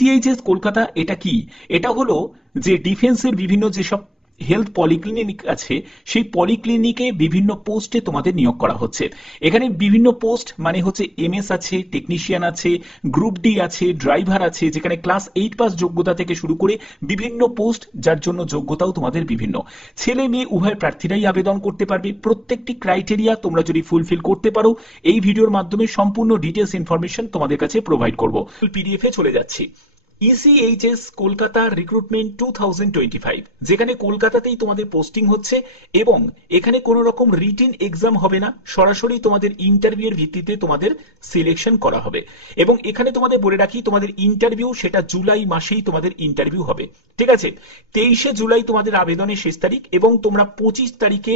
CHS Kolkata এটা কি? এটা হলো যে ডিফেন্সের বিভিন্ন যেসব হেলথ পলিক্লিনিক আছে সেই পলিক্লিনিকে বিভিন্ন পোস্টে তোমাদের নিয়োগ করা হচ্ছে। এখানে বিভিন্ন পোস্ট মানে হচ্ছে এমএস আছে, টেকনিশিয়ান আছে, গ্রুপ ডি আছে, ড্রাইভার আছে, যেখানে ক্লাস 8 পাস যোগ্যতা থেকে শুরু করে বিভিন্ন পোস্ট যার জন্য যোগ্যতাও তোমাদের বিভিন্ন। ছেলে মেয়ে উভয় প্রার্থীরাই আবেদন করতে পারবে। প্রত্যেকটি ক্রাইটেরিয়া তোমরা যদি ফুলফিল করতে পারো এই ভিডিওর মাধ্যমে সম্পূর্ণ ডিটেলস ইনফরমেশন তোমাদের কাছে প্রোভাইড করব। পিডিএফ এ চলে যাচ্ছি। ইসিএইচএস কলকাতা রিক্রুটমেন্ট 2025, যেখানে কলকাতাতেই তোমাদের পোস্টিং হচ্ছে এবং এখানে কোনো রকম রিটিন এক্সাম হবে না, সরাসরি তোমাদের ইন্টারভিউর ভিত্তিতে তোমাদের সিলেকশন করা হবে। এবং এখানে তোমাদের বলে রাখি তোমাদের ইন্টারভিউ সেটা জুলাই মাসেই তোমাদের ইন্টারভিউ হবে, ঠিক আছে? 23শে জুলাই তোমাদের আবেদনের শেষ তারিখ এবং তোমরা 25 তারিখে,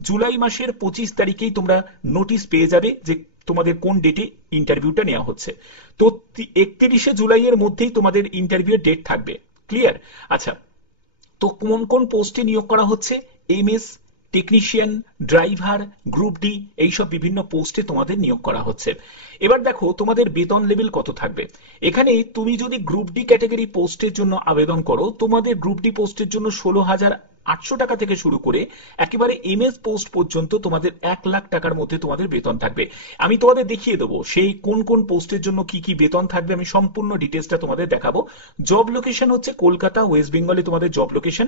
জুলাই মাসের 25 তারিখেই তোমরা নোটিশ পেয়ে যাবে যে তোমাদের কোন ডেটে ইন্টারভিউটা নেওয়া হচ্ছে। তো 31শে জুলাইয়ের মধ্যেই তোমাদের ইন্টারভিউর ডেট থাকবে। ক্লিয়ার? আচ্ছা, তো কোন কোন পোস্টে নিয়োগ করা হচ্ছে? MS, technician, driver, group D, এইসব বিভিন্ন পোস্টে তোমাদের নিয়োগ করা হচ্ছে। এবার দেখো তোমাদের বেতন লেভেল কত থাকবে। এখানে তুমি যদি গ্রুপ ডি ক্যাটাগরি পোস্টের জন্য আবেদন করো, তোমাদের গ্রুপ ডি পোস্টের জন্য 16,800 টাকা থেকে শুরু করে একেবারে এমএস পোস্ট পর্যন্ত তোমাদের 1 লাখ টাকার মধ্যে তোমাদের বেতন থাকবে। আমি তোমাদের দেখিয়ে দেবো সেই কোন কোন পোস্টের জন্য কি কি বেতন থাকবে, আমি সম্পূর্ণ ডিটেলসটা তোমাদের দেখাবো। জব লোকেশন হচ্ছে কলকাতা, ওয়েস্ট বেঙ্গলে তোমাদের জব লোকেশন।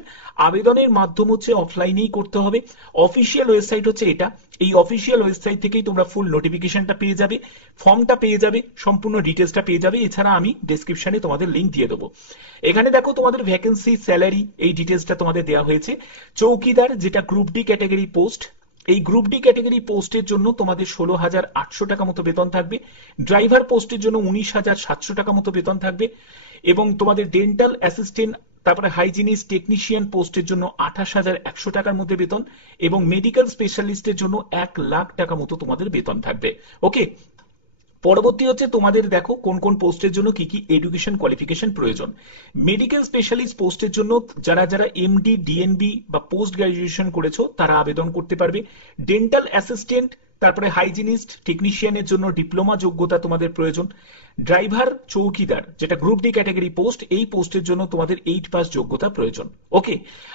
আবেদনের মাধ্যম হচ্ছে অফলাইনেই করতে হবে। অফিসিয়াল ওয়েবসাইট হচ্ছে এটা। এই অফিসিয়াল ওয়েবসাইট থেকেই তোমরা ফুল নোটিফিকেশনটা পেয়ে যাবে, ফর্মটা পেয়ে যাবে, সম্পূর্ণ ডিটেলসটা পেয়ে যাবে। এছাড়া আমি ডেসক্রিপশনে তোমাদের লিংক দিয়ে দেবো। এখানে দেখো তোমাদের ভ্যাকেন্সি, স্যালারি, এই ডিটেলসটা তোমাদের দেওয়া হয়েছে। চৌকিদার যেটা গ্রুপ ডি ক্যাটাগরি পোস্ট, এই গ্রুপ ডি ক্যাটাগরি পোস্টের জন্য তোমাদের 16,800 টাকা মতো বেতন থাকবে। ড্রাইভার পোস্টের জন্য 19,700 টাকা মতো বেতন থাকবে এবং তোমাদের ডেন্টাল অ্যাসিস্ট্যান্ট, তারপরে হাইজিনিস্ট, টেকনিশিয়ান পোস্টের জন্য 28,100 টাকার মধ্যে বেতন এবং মেডিকেল স্পেশালিস্টের জন্য 1 লাখ টাকা মতো তোমাদের বেতন থাকবে। ওকে, পরবর্তী হচ্ছে তোমাদের দেখো কোন কোন পোস্টের জন্য কি কি এডুকেশন কোয়ালিফিকেশন প্রয়োজন। মেডিকেল স্পেশালিস্ট পোস্টের জন্য যারা যারা এমডি, ডিএনবি বা পোস্ট গ্রাজুয়েশন করেছো তারা আবেদন করতে পারবে। ডেন্টাল অ্যাসিস্ট্যান্ট, তারপরে হাইজিনিস্ট, টেকনিশিয়ানের জন্য ডিপ্লোমা যোগ্যতা তোমাদের প্রয়োজন। ড্রাইভার, চৌকিদার যেটা গ্রুপ ডি ক্যাটাগরি পোস্ট, এই পোস্টের জন্য তোমাদের 8 পাস যোগ্যতা প্রয়োজন। ওকে,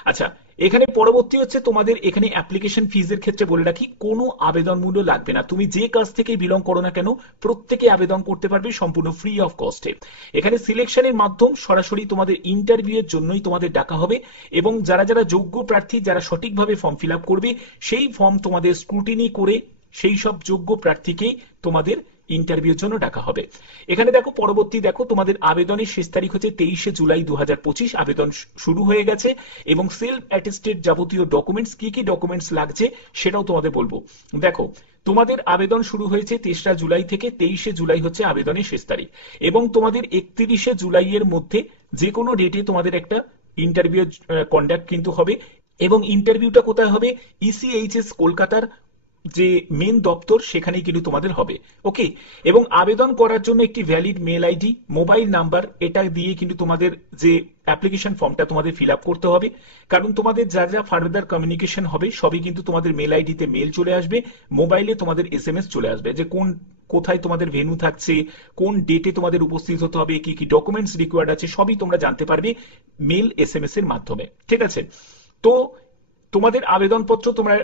আচ্ছা, এখানে পরবর্তী হচ্ছে তোমাদের এখানে অ্যাপ্লিকেশন ফিজের ক্ষেত্রে বলে রাখি কোনো আবেদন মূল্য লাগবে না। তুমি যে কাজ থেকে বিলং করো না কেন প্রত্যেকে আবেদন করতে পারবে সম্পূর্ণ ফ্রি অফ কস্টে। এখানে সিলেকশনের মাধ্যম সরাসরি তোমাদের ইন্টারভিউ এর জন্যই তোমাদের ডাকা হবে এবং যারা যারা যোগ্য প্রার্থী, যারা সঠিকভাবে ফর্ম ফিল আপ করবে সেই ফর্ম তোমাদের স্ক্রুটিনি করে সেই সব যোগ্য প্রার্থীকেই তোমাদের ইন্টারভিউর জন্য ডাকা হবে। এখানে দেখো পরবর্তী দেখো তোমাদের আবেদনের শেষ তারিখ হচ্ছে 23শে জুলাই 2025। আবেদন শুরু হয়ে গেছে এবং সেলফ অ্যাটেস্টেড যাবতীয় ডকুমেন্টস, কি কি ডকুমেন্টস লাগছে সেটাও তোমাদের বলবো। দেখো তোমাদের আবেদন শুরু হয়েছে 3রা জুলাই থেকে, 23শে জুলাই হচ্ছে আবেদনের শেষ তারিখ এবং তোমাদের 31শে জুলাইয়ের মধ্যে যে কোনো ডেটে তোমাদের একটা ইন্টারভিউ কন্ডাক্ট কিন্তু হবে এবং ইন্টারভিউটা কোথায় হবে? ইসিএইচএস কলকাতার যে মেন দপ্তর সেখানেই কিন্তু তোমাদের হবে। ওকে, এবং আবেদন করার জন্য একটি valid mail ID, mobile number, এটা দিয়ে কিন্তু তোমাদের যে অ্যাপ্লিকেশন ফর্মটা তোমাদের ফিল আপ করতে হবে। কারণ তোমাদের যা যা ফার্দার কমিউনিকেশন হবে সবই কিন্তু তোমাদের মেল আইডিতে মেল চলে আসবে, মোবাইলে তোমাদের এসএমএস চলে আসবে যে কোথায় তোমাদের ভেন্যু থাকছে, কোন ডেটে তোমাদের উপস্থিত হতে হবে, কি কি ডকুমেন্টস রিকোয়ার্ড আছে, সবই তোমরা জানতে পারবে মেল এসএমএস এর মাধ্যমে। ঠিক আছে, তো তোমাদের আবেদনপত্র তোমরা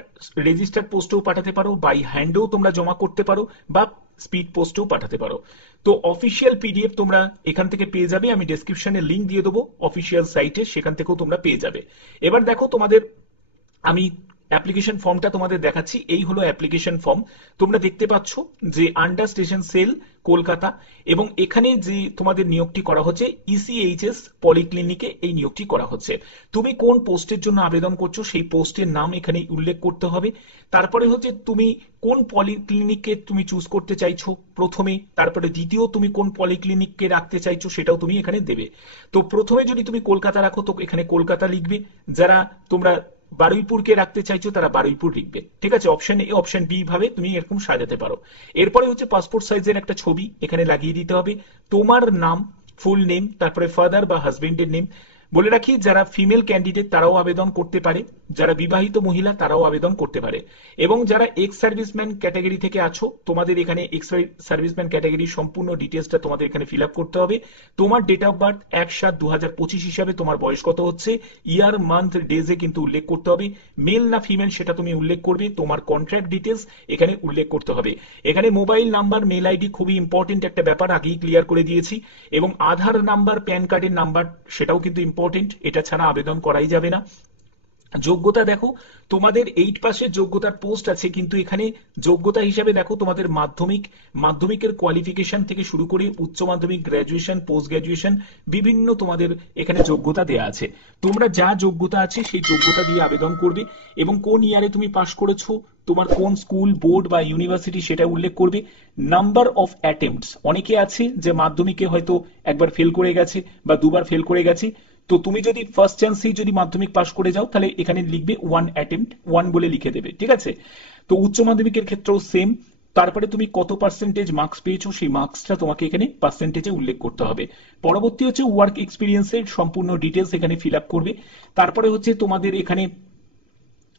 রেজিস্টার্ড পোস্টেও পাঠাতে পারো, বাই হ্যান্ডেও তোমরা জমা করতে পারো বা স্পিড পোস্টেও পাঠাতে পারো। তো অফিসিয়াল পিডিএফ তোমরা এখান থেকে পেয়ে যাবে, আমি ডেসক্রিপশনে লিংক দিয়ে দেবো অফিসিয়াল সাইটে, সেখান থেকেও তোমরা পেয়ে যাবে। এবার দেখো তোমাদের আমি অ্যাপ্লিকেশন ফর্মটা তোমাদের দেখাচ্ছি। এই হলো অ্যাপ্লিকেশন ফর্ম, তোমরা দেখতে পাচ্ছ যে আন্ডার স্টেশন সেল কলকাতা এবং এখানে যে তোমাদের নিয়োগটি করা হচ্ছে ইসিএইচএস পলিক্লিনিকে এই নিয়োগটি করা হচ্ছে। তুমি কোন পোস্টের জন্য আবেদন করছো সেই পোস্টের নাম এখানে উল্লেখ করতে হবে। তারপরে হচ্ছে তুমি কোন পলিক্লিনিককে তুমি চুজ করতে চাইছো প্রথমে, তারপরে দ্বিতীয় তুমি কোন পলিক্লিনিককে রাখতে চাইছো সেটাও তুমি এখানে দেবে। তো প্রথমে যদি তুমি কলকাতা রাখো তো এখানে কলকাতা লিখবে, যারা তোমরা বারুইপুরকে রাখতে চাইছো তারা বারুইপুর লিখবে। ঠিক আছে, অপশন এ অপশন বি ভাবে তুমি এরকম সাজাতে পারো। এরপরে হচ্ছে পাসপোর্ট সাইজের একটা ছবি এখানে লাগিয়ে দিতে হবে, তোমার নাম, ফুল নেম, তারপরে ফাদার বা হাজবেন্ডের নেম। বলে রাখি যারা ফিমেল ক্যান্ডিডেট তারাও আবেদন করতে পারে, যারা বিবাহিত মহিলা তারাও আবেদন করতে পারে। এবং যারা এক্স সার্ভিসম্যান ক্যাটাগরি থেকে আছো, তোমাদের এখানে এক্স সার্ভিসম্যান ক্যাটাগরির সম্পূর্ণ ডিটেলসটা তোমাদের এখানে ফিল আপ করতে হবে। তোমার ডেট অফ বার্থ 1/7/2025 হিসাবে তোমার বয়স কত হচ্ছে, ইয়ার মান্থ ডেজে কিন্তু উল্লেখ করতে হবে। মেল না ফিমেল সেটা তুমি উল্লেখ করবে। তোমার কন্ট্রাক্ট ডিটেলস এখানে উল্লেখ করতে হবে। এখানে মোবাইল নাম্বার, মেল আইডি খুবই ইম্পর্টেন্ট একটা ব্যাপার, আগেই ক্লিয়ার করে দিয়েছি। এবং আধার নাম্বার, প্যান কার্ডের নাম্বার সেটাও কিন্তু ইম্পর্টেন্ট, এটা ছাড়া আবেদন করাই যাবে না। যোগ্যতা দেখো, তোমাদের 8 পাসের যোগ্যতার পোস্ট আছে, কিন্তু এখানে যোগ্যতা হিসাবে দেখো তোমাদের মাধ্যমিকের কোয়ালিফিকেশন থেকে শুরু করে উচ্চ মাধ্যমিক, গ্র্যাজুয়েশন, পোস্ট গ্র্যাজুয়েশন বিভিন্ন তোমাদের এখানে যোগ্যতা দেয়া আছে। তোমরা যা যোগ্যতা আছে সেই যোগ্যতা দিয়ে আবেদন করবে এবং কোন ইয়ারে তুমি পাশ করেছো, তোমার কোন স্কুল, বোর্ড বা ইউনিভার্সিটি সেটা উল্লেখ করবে। নাম্বার অফ অ্যাটেম্পটস, অনেকে আছে যে মাধ্যমিকে হয়তো একবার ফেল করে গেছে বা দুবার ফেল করে গেছে, তো তুমি যদি ফার্স্ট চান্সেই যদি মাধ্যমিক পাশ করে যাও তাহলে এখানে লিখবে 1 অ্যাটেম্পট, 1 বলে লিখে দেবে, ঠিক আছে। তো উচ্চ মাধ্যমিকের ক্ষেত্রেও সেম। তারপরে তুমি কত পার্সেন্টেজ মার্কস পেয়েছো সেই মার্কসটা তোমাকে এখানে পার্সেন্টেজে উল্লেখ করতে হবে। পরবর্তী হচ্ছে ওয়ার্ক এক্সপিরিয়েন্সের সম্পূর্ণ ডিটেলস এখানে ফিল আপ করবে। তারপরে হচ্ছে তোমাদের এখানে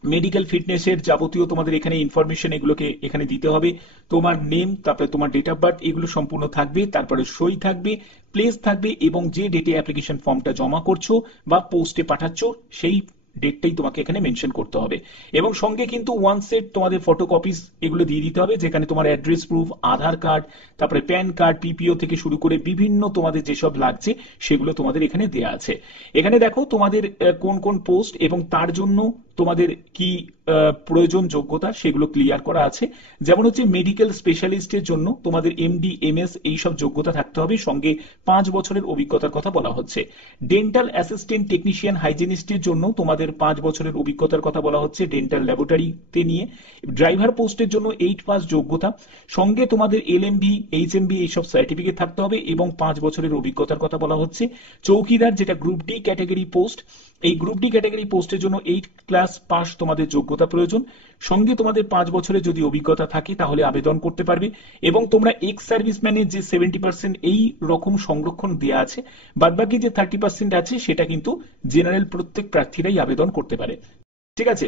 মেডিকেল ফিটনেসের যাবতীয় তোমাদের এখানে ইনফরমেশন এগুলোকে এখানে দিতে হবে। তোমার নেম, তারপরে তোমার ডেট অফ বার্থ এগুলো সম্পূর্ণ থাকবে, তারপরে সই থাকবে, প্লেস থাকবে এবং যে ডেটে অ্যাপ্লিকেশন ফর্মটা জমা করছো বা পোস্টে পাঠাচ্ছ সেই ডেটটাই তোমাকে এখানে মেনশন করতে হবে। এবং সঙ্গে কিন্তু ওয়ান সেট তোমাদের ফটোকপিস এগুলো দিয়ে দিতে হবে, যেখানে তোমার অ্যাড্রেস প্রুফ, আধার কার্ড, তারপরে প্যান কার্ড, পিপিও থেকে শুরু করে বিভিন্ন তোমাদের যেসব লাগছে সেগুলো তোমাদের এখানে দেয়া আছে। এখানে দেখো তোমাদের কোন কোন পোস্ট এবং তার জন্য তোমাদের কি প্রয়োজন যোগ্যতা সেগুলো ক্লিয়ার করা আছে। যেমন হচ্ছে মেডিকেল স্পেশালিস্টের জন্য তোমাদের এমডি, এমএস এইসব যোগ্যতা থাকতে হবে, সঙ্গে 5 বছরের অভিজ্ঞতার কথা বলা হচ্ছে। ডেন্টাল অ্যাসিস্ট্যান্ট টেকনিশিয়ান হাইজিনিস্টের জন্য তোমাদের 5 বছরের অভিজ্ঞতার কথা বলা হচ্ছে ডেন্টাল ল্যাবরেটরিতে নিয়ে। ড্রাইভার পোস্টের জন্য 8 পাস যোগ্যতা, সঙ্গে তোমাদের এলএমবি, এইচএমবি এইসব সার্টিফিকেট থাকতে হবে এবং 5 বছরের অভিজ্ঞতার কথা বলা হচ্ছে। চৌকিদার, যেটা গ্রুপ ডি ক্যাটাগরি পোস্ট, এই গ্রুপ ডি ক্যাটাগরি পোস্টের জন্য 8 ক্লাস পাস তোমাদের যোগ্যতা প্রয়োজন। সঙ্গে তোমাদের 5 বছরের যদি অভিজ্ঞতা থাকে তাহলে আবেদন করতে পারবে। এবং তোমরা এক্স সার্ভিসম্যানের যে 70% এই রকম সংরক্ষণ দেয়া আছে, বাদবাকি যে 30% আছে সেটা কিন্তু জেনারেল প্রত্যেক প্রার্থীরাই আবেদন করতে পারে, ঠিক আছে।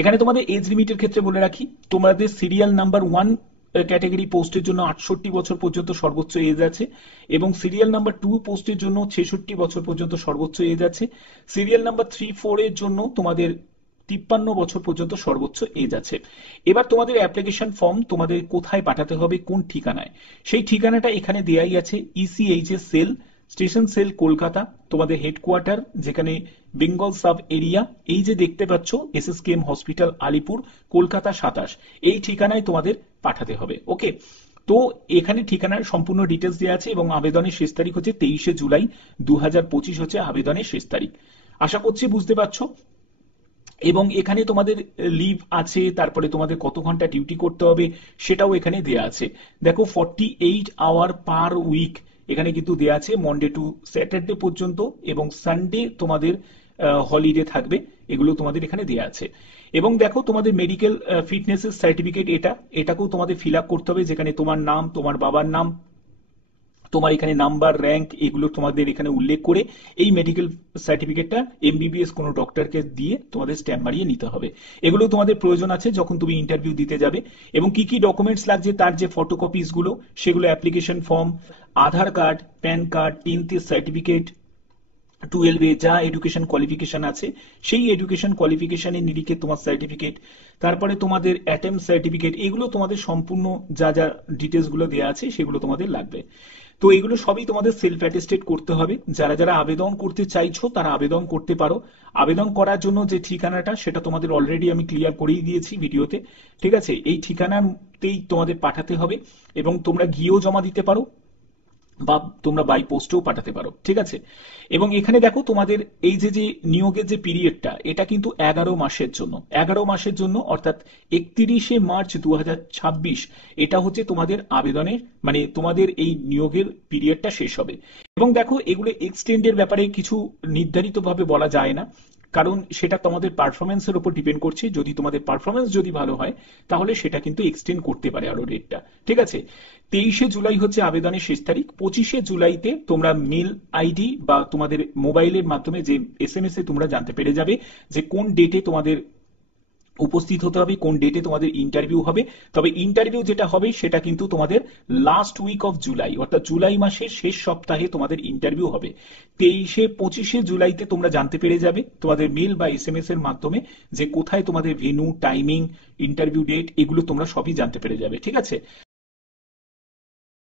এখানে তোমাদের এজ লিমিটের ক্ষেত্রে বলে রাখি, তোমাদের সিরিয়াল নাম্বার 1 ক্যাটাগরি পোস্টের জন্য 68 বছর পর্যন্ত সর্বোচ্চ এজ আছে এবং সিরিয়াল নাম্বার 2 পোস্টের জন্য 66 বছর পর্যন্ত সর্বোচ্চ এজ আছে। সিরিয়াল নাম্বার 3-4 এর জন্য তোমাদের 53 বছর পর্যন্ত সর্বোচ্চ এজ আছে। এবার তোমাদের অ্যাপ্লিকেশন ফর্ম তোমাদের কোথায় পাঠাতে হবে, কোন ঠিকানায়, সেই ঠিকানাটা এখানে দেয়াই আছে। ECHS cell, station cell, Kolkata, তোমাদের হেডকোয়ার্টার যেখানে বেঙ্গল সাব এরিয়া, এই যে দেখতে পাচ্ছ এসএসকেএম হসপিটাল, আলিপুর, কলকাতা 27, এই ঠিকানায় তোমাদের পাঠাতে হবে। ওকে, তো এখানে ঠিকানার সম্পূর্ণ ডিটেলস দেওয়া আছে এবং আবেদনের শেষ তারিখ হচ্ছে 23শে জুলাই 2025 হচ্ছে আবেদনের শেষ তারিখ। আশা করছি বুঝতে পারছো। এবং এখানে তোমাদের লিভ আছে, তারপরে তোমাদের কত ঘন্টা ডিউটি করতে হবে সেটাও এখানে দেয়া আছে। দেখো 48 আওয়ার পার উইক এখানে কিন্তু দেয়া আছে, মন্ডে টু স্যাটারডে পর্যন্ত, এবং সানডে তোমাদের হলিডে থাকবে, এগুলো তোমাদের এখানে দেয়া আছে। এবং দেখো তোমাদের মেডিকেল ফিটনেসের সার্টিফিকেট, এটাকেও তোমাদের ফিল আপ করতে হবে, যেখানে তোমার নাম, তোমার বাবার নাম, তোমার এখানে নাম্বার, র্যাঙ্ক এগুলো তোমাদের এখানে উল্লেখ করে এই মেডিকেল সার্টিফিকেটটা এমবিবিএস কোনো ডক্টরকে দিয়ে তোমাদের স্ট্যাম্প মারিয়ে নিতে হবে। এগুলো তোমাদের প্রয়োজন আছে যখন তুমি ইন্টারভিউ দিতে যাবে। এবং কি কি ডকুমেন্টস লাগছে তার যে ফটোকপিস গুলো, সেগুলো application form, Aadhaar card, PAN card, 10th certificate, 12 যা এডুকেশন কোয়ালিফিকেশন আছে সেই এডুকেশন কোয়ালিফিকেশনের নিরিখে তোমার সার্টিফিকেট, তারপরে তোমাদের অ্যাটেম্প সার্টিফিকেট, এগুলো তোমাদের সম্পূর্ণ যা যা ডিটেলস গুলো দেওয়া আছে সেগুলো তোমাদের লাগবে। তো এগুলো সবই তোমাদের সেলফ অ্যাটেস্টেড করতে হবে। যারা যারা আবেদন করতে চাইছো তারা আবেদন করতে পারো। আবেদন করার জন্য যে ঠিকানাটা সেটা তোমাদের অলরেডি আমি ক্লিয়ার করেই দিয়েছি ভিডিওতে, ঠিক আছে। এই ঠিকানাতেই তোমাদের পাঠাতে হবে এবং তোমরা গিয়েও জমা দিতে পারো বা তোমরা বাই পোস্টেও পাঠাতে পারো, ঠিক আছে। এবং এখানে দেখো তোমাদের এই যে যে নিয়োগের যে পিরিয়ডটা, এটা কিন্তু 11 মাসের জন্য, 11 মাসের জন্য, অর্থাৎ 31শে মার্চ 2026 এটা হচ্ছে তোমাদের আবেদনের মানে তোমাদের এই নিয়োগের পিরিয়ডটা শেষ হবে। এবং দেখো এগুলো এক্সটেন্ডের ব্যাপারে কিছু নির্ধারিতভাবে বলা যায় না, কারণ সেটা তোমাদের পারফরমেন্সের উপর ডিপেন্ড করছে। যদি তোমাদের পারফরমেন্স যদি ভালো হয় তাহলে সেটা কিন্তু এক্সটেন্ড করতে পারে আরো ডেটটা, ঠিক আছে। 23শে জুলাই হচ্ছে আবেদনের শেষ তারিখ। 25শে জুলাইতে তোমরা মেল আইডি বা তোমাদের মোবাইলের মাধ্যমে যে এসএমএস এ তোমরা জানতে পেরে যাবে যে কোন ডেটে তোমাদের উপস্থিত হতে হবে, কোন ডেটে তোমাদের ইন্টারভিউ হবে। তবে ইন্টারভিউ যেটা হবে সেটা কিন্তু তোমাদের লাস্ট উইক অফ জুলাই, অর্থাৎ জুলাই মাসের শেষ সপ্তাহে তোমাদের ইন্টারভিউ হবে। 25শে 25শে জুলাইতে তোমরা জানতে পেরে যাবে তোমাদের মেল বা এসএমএস এর মাধ্যমে যে কোথায় তোমাদের ভেন্যু, টাইমিং, ইন্টারভিউ ডেট, এগুলো তোমরা সবই জানতে পেরে যাবে, ঠিক আছে।